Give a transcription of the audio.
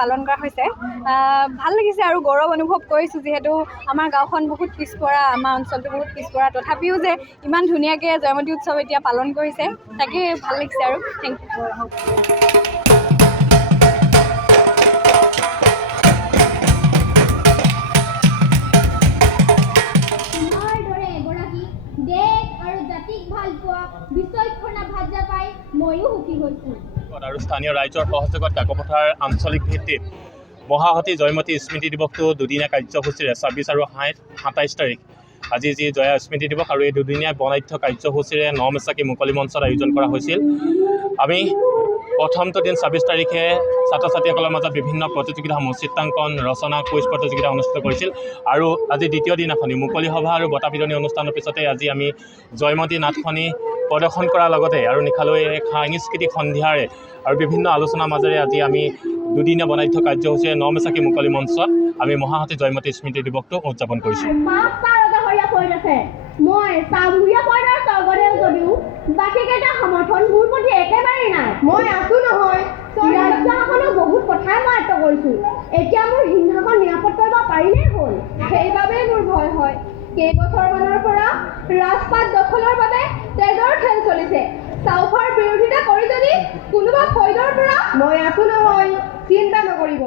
পালন কৰা হৈছে। ভাল লাগিছে আৰু গৌৰৱ অনুভৱ কৰিছোঁ, যিহেতু আমাৰ গাঁওখন বহুত পিছপৰা, আমাৰ অঞ্চলটো বহুত পিছপৰা, তথাপিও যে ইমান ধুনীয়াকৈ জয়মতী উৎসৱ এতিয়া পালন কৰিছে, তাকে ভাল লাগিছে আৰু থেংক ইউ। আৰু স্থানীয় ৰাইজৰ সহযোগত কাকপথাৰ আঞ্চলিক ভিত্তিত মহাসতী জয়মতী স্মৃতি দিৱসটো দুদিনীয়া কাৰ্যসূচীৰে ২৬ আৰু ২৭ তাৰিখ আজি যি জয়া স্মৃতি দিৱস আৰু এই দুদিনীয়া বৰ্ণাঢ্য কাৰ্যসূচীৰে নমেচাকি মুকলি মঞ্চত আয়োজন কৰা হৈছিল। আমি প্ৰথমটো দিন ২৬ তাৰিখে ছাত্ৰ ছাত্ৰীসকলৰ মাজত বিভিন্ন প্ৰতিযোগিতাসমূহ চিত্ৰাংকন, ৰচনা, কুইজ প্ৰতিযোগিতা অনুষ্ঠিত কৰিছিল আৰু আজি দ্বিতীয় দিনাখনি মুকলি সভা আৰু বঁটা বিতৰণী অনুষ্ঠানৰ পিছতে আজি আমি জয়মতী নাটখনি প্ৰদৰ্শন কৰাৰ লগতে আৰু নিশালৈ সাংস্কৃতিক সন্ধিয়াৰে আৰু বিভিন্ন আলোচনাৰ মাজেৰে আজি আমি দুদিনীয়া বৰ্ণাঢ্য কাৰ্যসূচীৰে নমেচাকি মুকলি মঞ্চত আমি মহাসতী জয়মতী স্মৃতি দিৱসটো উদযাপন কৰিছোঁ। মই চামুৰীয়া পইণ্টৰ স্বৰ্গদেউ যদিও বাকীকেইটা সমৰ্থন মোৰ প্ৰতি একেবাৰেই নাই। মই আছো নহয়, ৰাজ্যখনক বহুত কথাই মই আয়ত্ব কৰিছোঁ। এতিয়া মোৰ সিংহাসন নিৰাপদ কৰিব পাৰিলেই হ'ল। সেইবাবেই মোৰ ভয় হয়। কেইবছৰমানৰ পৰা ৰাজপাট দখলৰ বাবে তেজৰ খেল চলিছে। চাউফৰ বিৰোধিতা কৰি যদি কোনোবা ফৈদৰ পৰা মই আছো নহয়, চিন্তা নকৰিব।